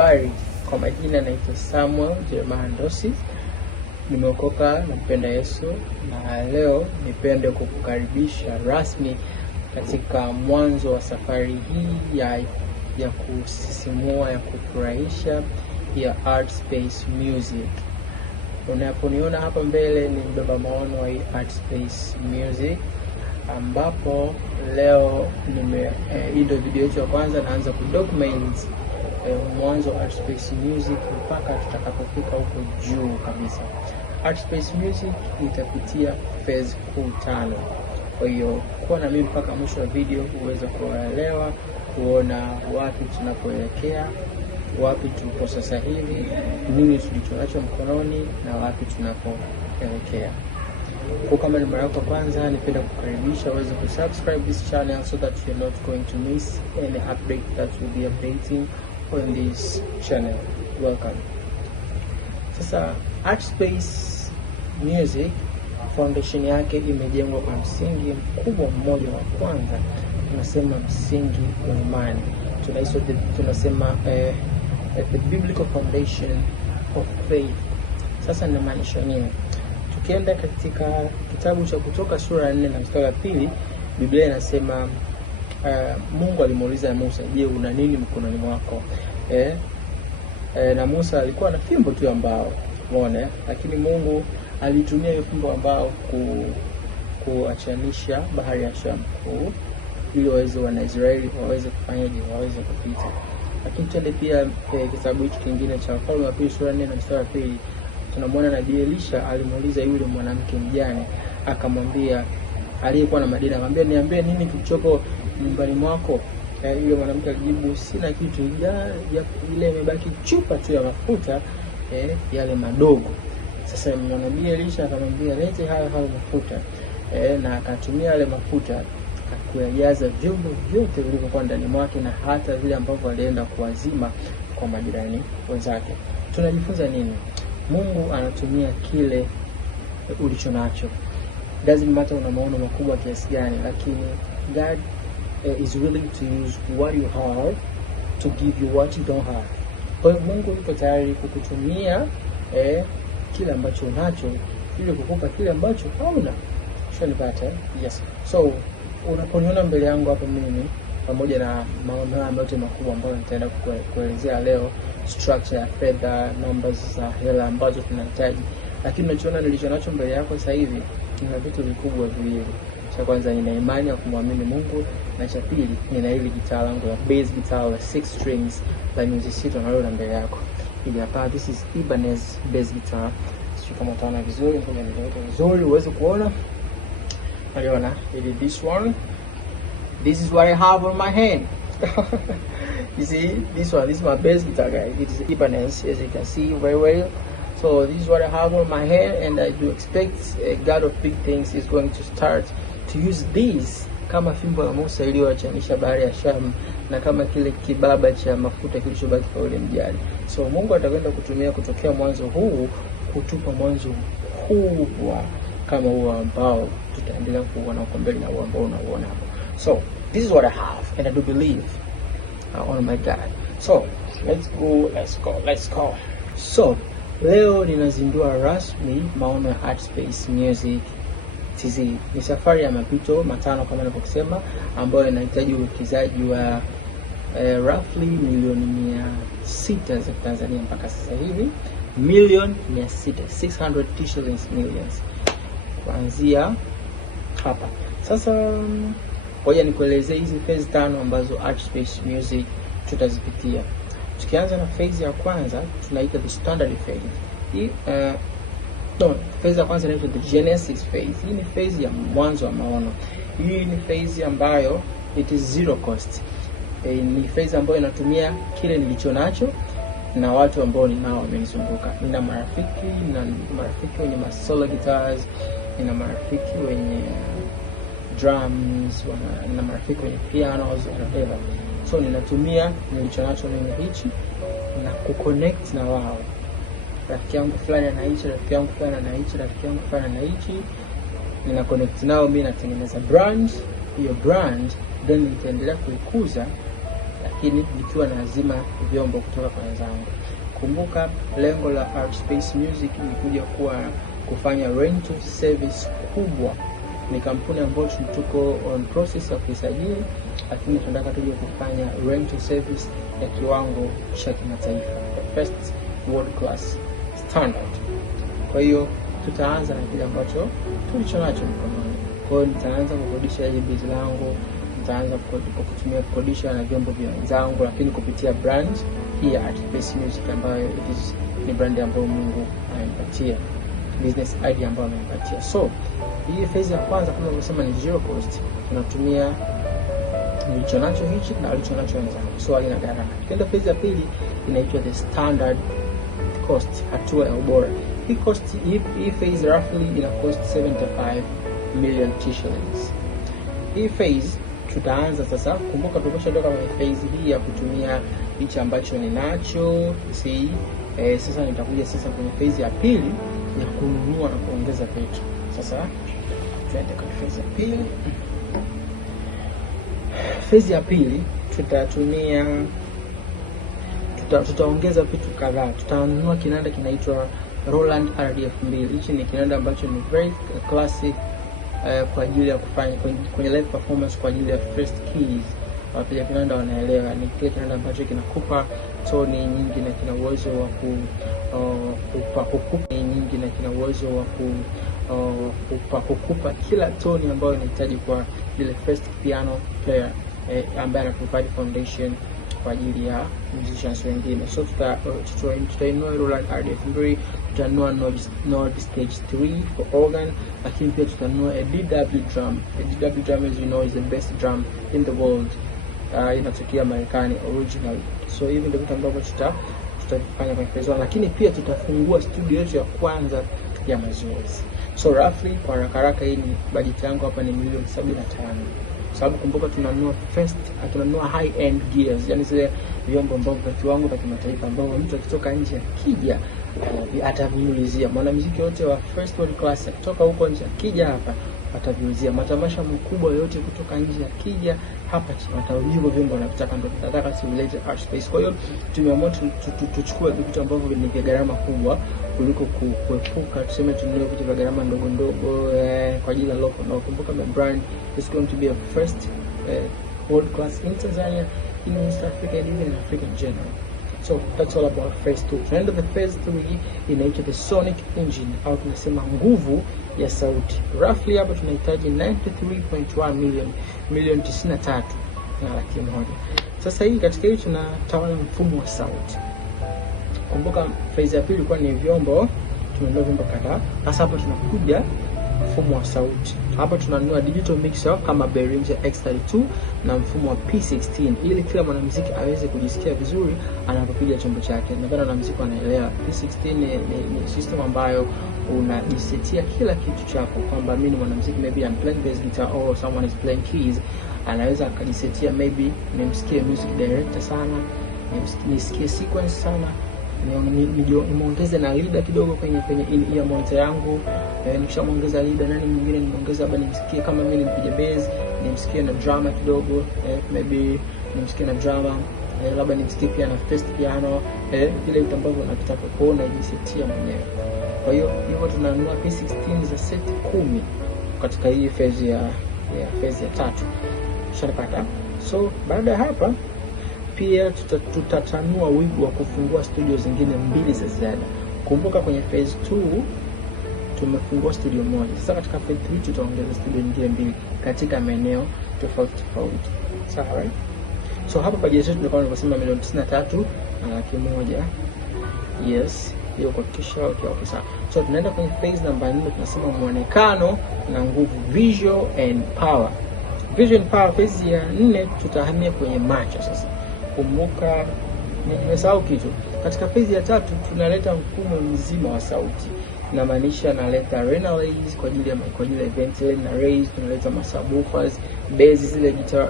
Habari, kwa majina naitwa Samuel Jeremiah Ndosi, nimeokoka na mpenda Yesu, na leo nipende kukukaribisha rasmi katika mwanzo wa safari hii ya kusisimua, ya kufurahisha ya Art Space Music. Unaponiona hapa mbele ni mbeba maono wa Art Space Music, ambapo leo hii ndio video yetu ya kwanza. Naanza kudocument mwanzo Art Space Music mpaka tutakapofika huko juu kabisa. Art Space Music itapitia phase kuu 5. Kwa hiyo kuwa na mimi mpaka mwisho wa video uweze kuelewa, kuona wapi tunapoelekea, wapi tupo sasa hivi, nini tulichonacho mkononi na wapi tunapoelekea. Kwa kama ni mara yako kwanza, nipenda kukaribisha uweze kusubscribe this channel so that you're not going to miss any update that will be updating on this channel. Welcome. Sasa Art Space Music foundation yake imejengwa kwa msingi mkubwa mmoja wa kwanza, tunasema msingi wa imani. Tunasema the biblical foundation of faith. Sasa ninamaanisha nini? Tukienda katika kitabu cha Kutoka sura ya 4 na mstari wa 2, Biblia inasema Mungu alimuuliza Musa, "Je, una nini mkononi mwako?" Na Musa alikuwa na fimbo tu ya mbao, umeona, lakini Mungu alitumia hiyo fimbo ambao kuachanisha bahari ya Shamu ili wana Israeli waweze kufanyaje, waweze kupita. Lakini twende pia kitabu hiki kingine cha Wafalme wa Pili sura 4 na mstari wa 2, tunamwona Nabii Elisha alimuuliza yule mwanamke mjane, akamwambia, aliyekuwa na madeni, akamwambia, "Niambie nini kilichopo nyumbani mwako?" Yule mwanamke alijibu, "Sina kitu, ile imebaki chupa tu ya mafuta yale madogo." Sasa Nabii Elisha akamwambia, "Lete hayo mafuta." Na akatumia yale mafuta kuyajaza vyombo vyote vilivyokuwa ndani mwake, na hata vile ambavyo alienda kuwazima kwa majirani wenzake. Tunajifunza nini? Mungu anatumia kile ulicho nacho. Doesn't matter una maono makubwa kiasi gani, lakini God is willing to use what you have to give you what you don't have. Kwa hiyo Mungu yuko tayari kukutumia kile ambacho unacho ili kukupa kile ambacho hauna. Unanipata? Yes. So unaponiona mbele yangu hapa mimi pamoja na maono yote makubwa ambayo nitaenda kuelezea leo, structure ya fedha, numbers za hela ambazo tunahitaji, lakini unachoona nilichonacho mbele yako sasa hivi kuna vitu vikubwa viwili. Cha kwanza, nina imani ya kumwamini Mungu, na cha pili, nina hili gitaa langu la bass guitar la 6 strings la nyuzi 6 nalo mbele yako. Hili hapa, this is Ibanez bass guitar. Sio kama utaona vizuri, ngoja nilete vizuri uweze kuona. Unaona, this one. This is what I have on my hand. You see, this is my bass guitar, guys. It is Ibanez, as you can see very well. So this is what I have on my hand, and I do expect a God of big things is going to start to use this kama fimbo ya Musa iliyoachanisha bahari ya Shamu, na kama kile kibaba cha mafuta kilichobaki kwa yule mjane. So Mungu atakwenda kutumia kutokea mwanzo huu kutupa mwanzo mkubwa kama huo ambao tutaendelea kuona huko mbele na huo ambao unaona hapo. So this is what I have, and I do believe on my God. So let's go. So leo ninazindua rasmi maono ya Art Space Music TZ. Ni safari ya mapito 5 kama nilivyosema, ambayo inahitaji uwekezaji wa roughly milioni 600 za Tanzania mpaka sasa hivi, milioni 600, 600 shillings millions kuanzia hapa. Sasa ngoja nikuelezee hizi phase 5 ambazo Art Space Music tutazipitia. Tukianza na phase ya kwanza, tunaita the standard phase. Phase ya kwanza inaitwa the Genesis phase. Hii ni phase ya mwanzo wa maono. Hii ni phase ambayo it is zero cost. Ni phase ambayo inatumia kile nilicho nacho na watu ambao ninao wamenizunguka. Nina marafiki wenye solo guitars, nina marafiki wenye drums, nina marafiki wenye pianos, whatever. So ninatumia nilicho nacho mimi hichi na kuconnect na wao. Rafiki yangu fulani anaishi, rafiki yangu fulani anaishi, rafiki yangu fulani anaishi, nina connect nao, mimi natengeneza brand. Hiyo brand then nitaendelea kuikuza lakini nikiwa na azima vyombo kutoka kwa wenzangu. Kumbuka lengo la Artspace Music ni kuja kufanya rental service kubwa. Ni kampuni ambayo tuko on process ya kuisajili, lakini tunataka tuje kufanya rental service ya kiwango cha kimataifa, first world class standard. Kwa hiyo tutaanza na kile ambacho tulichonacho mkononi. Kwa hiyo nitaanza kukodisha ile base langu, nitaanza kukodisha na vyombo vya wenzangu, lakini kupitia brand hii ya Artspace Music ambayo ni brand ambayo Mungu amenipatia, business idea ambayo amenipatia. So hii phase ya kwanza kama nimesema ni zero cost. Tunatumia nilichonacho hichi na alichonacho wenzangu, so haina gharama. Tukienda phase ya pili inaitwa the standard cost, hatua ya ubora. Hii phase roughly ina cost 75 million shillings. Hii phase tutaanza sasa. Kumbuka tumeshatoka kwenye phase hii ya kutumia hichi ambacho ninacho, sasa nitakuja sasa kwenye phase ya pili ya kununua na kuongeza vitu. Sasa tuende kwenye phase ya pili. Phase ya pili tutaongeza vitu kadhaa. Tutanunua kinanda kinaitwa Roland RDF2. Hichi ni kinanda ambacho ni very classic kwa ajili ya kufanya kwenye live performance, kwa ajili ya first keys. Wapiga kinanda wanaelewa, ni kile kinanda ambacho kinakupa toni nyingi na kina uwezo wa kukupa kila toni ambayo inahitaji kwa ile first piano player ambaye ana provide foundation kwa ajili ya musicians wengine. So tutainua Roland RDF3, tutanunua Nord Stage 3 for organ, lakini pia tutanunua a DW drum. A DW drum, as you know, is the best drum in the world. Inatokea Marekani original. So hivi ndio vitu ambavyo tutafanya kwa phase 1, lakini pia tutafungua studio yetu ya kwanza ya mazoezi. So roughly kwa haraka hii ni budget yangu hapa ni milioni 75. Sababu kumbuka tunanunua high end gears, yani zile vyombo ambavyo kwa kiwango cha kimataifa ambavyo mtu akitoka nje akija ataviulizia. Mwanamuziki wote wa first world class kutoka huko nje akija hapa ataviulizia. Matamasha makubwa yote kutoka nje akija hapa watauliza vyombo wanataka, ndio tunataka simulate Artspace. Kwa hiyo tumeamua tuchukue vitu ambavyo ni vya gharama kubwa kuliko kuepuka tuseme tununue vitu vya gharama ndogo kwa ajili ya local. Na kumbuka my brand is going to be a first world class in Tanzania, in East Africa, and even in Africa in general. So that's all about phase 2. Tunaenda the phase 3 inaitwa the sonic engine, au tunasema nguvu ya sauti. Roughly hapa tunahitaji 93.1 milioni 93 na laki moja. Sasa hii katika hii tunatawala mfumo wa sauti. Kumbuka phase ya pili ilikuwa ni vyombo, tumenunua vyombo kadhaa. Sasa hapa tunakuja mfumo wa sauti. Hapa tunanunua digital mixer kama Behringer X32 na mfumo wa P16 ili kila mwanamuziki aweze kujisikia vizuri anapopiga chombo chake. Nadhani mwanamuziki anaelewa P16 ni system ambayo unajisetia kila kitu chako, kwamba mimi ni mwanamuziki, maybe I'm playing bass guitar or someone is playing keys, anaweza akajisetia, maybe nimsikie music director sana, nisikie sequence sana, nimeongeza na leader kidogo kwenye ear monitor yangu. Nikishaongeza leader, nani mwingine nimeongeza, labda nimsikie kama mimi nipiga bass, nimsikie na drama kidogo, maybe nimsikie na drama, labda nimsikie pia na first piano, vile vitu ambavyo nataka kuona jisetia mwenyewe. Kwa hiyo hivyo tunanunua P16 za set 10 katika hii phase ya tatu. Shapata. So baada ya hapa pia tutatanua wigo wa kufungua studio zingine 2 za ziada. Kumbuka kwenye phase 2 tumefungua studio moja. Sasa katika phase 3 tutaongeza studio nyingine 2 katika maeneo tofauti. Sawa, right? So hapa budget yetu tulikuwa tunasema milioni 93 na laki moja. Yes, hiyo kwa kisha okay sawa. So tunaenda kwenye phase namba 4, tunasema muonekano na nguvu, visual and power. Visual and power phase ya 4 tutahamia kwenye macho sasa. Kumbuka nimesahau kitu. Katika phase ya 3 tunaleta mfumo mzima wa sauti. Inamaanisha naleta Renalays kwa ajili ya ventilator na raise, tunaleta subwoofers, bass, zile guitar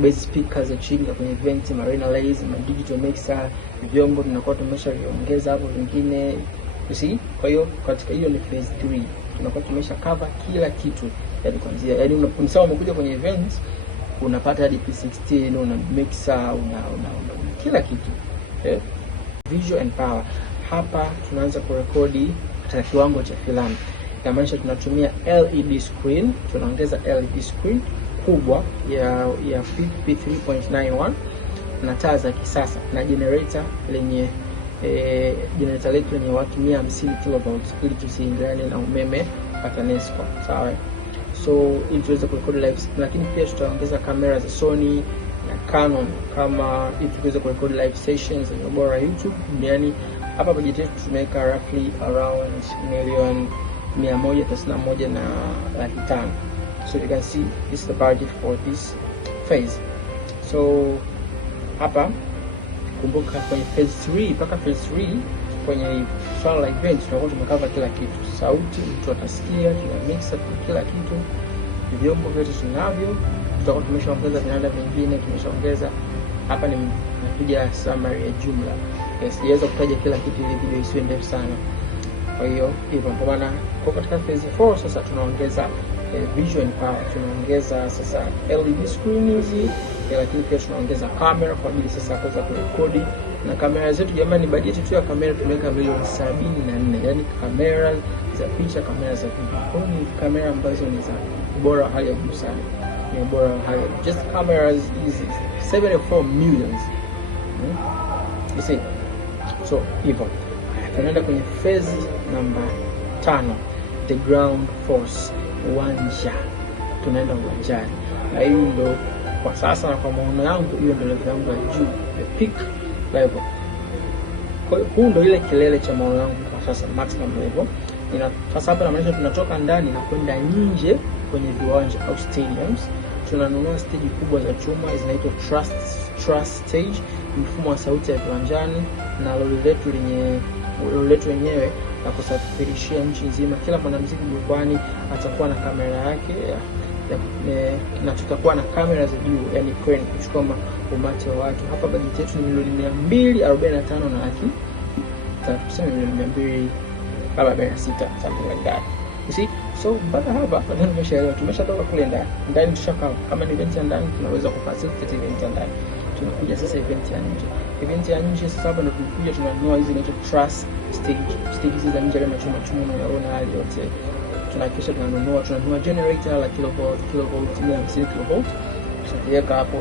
bass speakers za chini kwenye vent, Renalays, na digital mixer, vyombo tunakuwa tumeshaviongeza hapo vingine. You see? Kwa hiyo katika hiyo ni phase 3. Tunakuwa tumesha cover kila kitu. Yaani kuanzia umekuja kwenye events unapata hadi P16, una mixer, una kila kitu. Visual and power. Hapa tunaanza kurekodi katika kiwango cha filamu. Inamaanisha tunatumia LED screen, tunaongeza LED screen kubwa ya 3.91 na taa za kisasa na generator lenye generator letu lenye watu 150 kilovolts ili tusiingane na umeme wa TANESCO. Sawa. So ili tuweze kurekodi live, lakini pia tutaongeza kamera za Sony na Canon kama ili tuweze kurekodi live sessions za ubora YouTube. Yani hapa budget yetu tumeweka roughly around $191,500,000 na laki tano. So you can see this is the budget for this phase. So hapa kumbuka kwenye phase 3 mpaka phase 3 kwenye swala la event tunakuwa tumekava kila kitu. Sauti mtu atasikia, tuna mixer, kila kitu. Vyombo vyote tunavyo, tutakuwa tumeshaongeza vinanda vingine, tumeshaongeza. Hapa napiga summary ya jumla. Sijaweza kutaja kila kitu ili video isiwe ndefu sana. Kwa hiyo hivyo kwa maana kwa katika phase 4 sasa tunaongeza visual power, tunaongeza sasa LED screen hizi, lakini pia tunaongeza kamera kwa ajili sasa kuweza kurekodi. Na kamera zetu jamani, bajeti tu ya kamera tumeweka $74,000,000, yani kamera za picha, kamera za video. Kwa hiyo ni kamera ambazo ni za ubora hali ya juu sana. Ni ubora hali. Just cameras is 74 million. You see? So hivyo tunaenda kwenye phase number 5, the ground force, uwanja. Tunaenda uwanjani. Na hiyo ndo kwa sasa na kwa maono yangu hiyo ndio level yangu ya juu, the peak level. Kwa hiyo huu ndio ile kilele cha maono yangu kwa sasa, maximum level. Sasa hapa namaanisha tunatoka ndani na kwenda nje kwenye viwanja au stadiums. Tunanunua stage kubwa za chuma zinaitwa truss stage, mfumo wa sauti ya viwanjani, na lori letu lenyewe na kusafirishia nchi nzima. Kila mwanamuziki jukwani atakuwa na kamera yake na tutakuwa na kamera za juu, yani crane, kuchukua umati wa watu. Hapa bajeti yetu ni $245 na laki. Tuseme $246, something like that. You see? So mpaka hapa tumeshatoka kule ndani tushakaa. Kama ni event ya ndani tunaweza kufacilitate event ya ndani. Tunakuja sasa event ya nje. Event ya nje sasa hapa ndio tunakuja tunanunua hizi inaitwa truss stage. Stages za nje kama chuma unaona hali yote. Tunahakikisha tunanunua generator la kilovolt 150 kilovolt. Tunaweka hapo,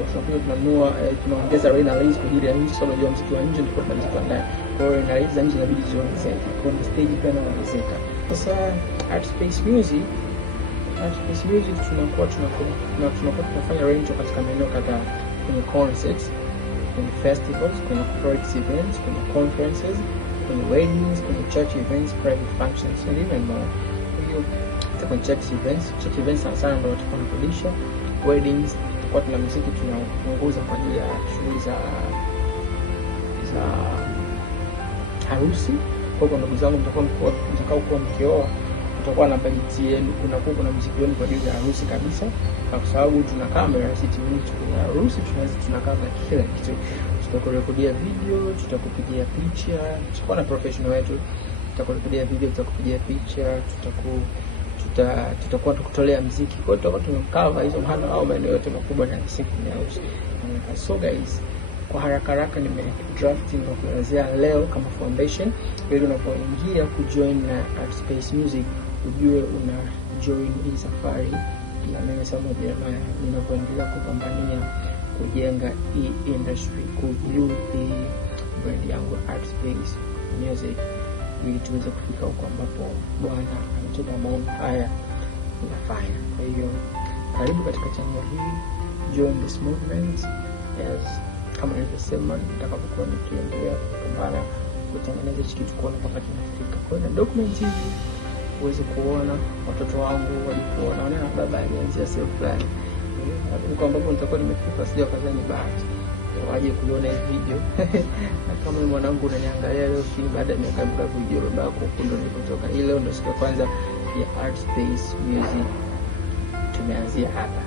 tunaongeza rain lines kwa ajili ya nje, sababu unajua muziki wa nje ndipo muziki wa ndani. Kwa hiyo rain lines za nje inabidi ziongezeke. Kwa hiyo stage pia inaongezeka. Sasa Artspace Music tunakuwa tunafanya range katika maeneo kadhaa, kwenye concerts, kwenye festivals, kwenye corporate events, kwenye conferences, kwenye weddings, kwenye church events, private functions and even more. Kwa hiyo kwenye church events sana ndio tunakodisha. Weddings kwa tuna muziki tunaongoza kwa ajili ya shughuli za harusi. Kwa hiyo ndugu zangu, mtakao kuwa mkioa utakuwa na bajeti yenu, kuna muziki wenu kwa ajili ya harusi kabisa, kwa sababu tuna kamera sisi kwenye harusi, tunakaa na kila kitu. Tutakurekodia video, tutakupigia picha, tutakuwa na professional wetu, tutakurekodia video, tutakupigia picha, tutakuwa tukutolea muziki. Kwa hiyo tutakuwa tumekava hizo mahali au maeneo yote makubwa na siku ya harusi. So guys, kwa haraka nimedraft na kuelezea leo kama foundation, ili unapoingia kujoin na Artspace Music ujue una join hii safari ya mimi Samuel Jeremiah ninapoendelea kupambania kujenga hii industry, kubuild hii brand yangu Artspace Music, ili tuweze kufika huko ambapo Bwana anatupa maono haya kufanya. Kwa hiyo karibu katika channel hii, join this movement. Yes, kama nilivyosema, nitakapokuwa nikiendelea kupambana kutengeneza hichi kitu kuona mpaka kinafika. Kwa hiyo na document hizi uweze kuona watoto wangu walikuona, wanaona baba alianzia sehemu fulani. Huko ambapo nitakuwa nimefika sija kazani bahati. Waje kuona hii video. Na kama mwanangu unaniangalia leo chini baada ya miaka mingi video baba yako kundo nilipotoka. Hii leo ndio siku ya kwanza ya Artspace Music. Tumeanzia hapa.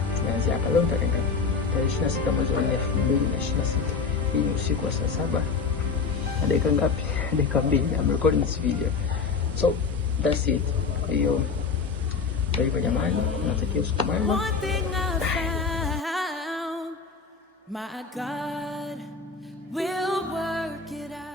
Leo nitaenda tarehe 26 mwezi wa 4 2026. Hii ni usiku wa saa 7. Na dakika ngapi? Dakika 2. I'm recording this video. So that's it. Kwa hiyo jamani, natakia usiku mwema. My God will work it out.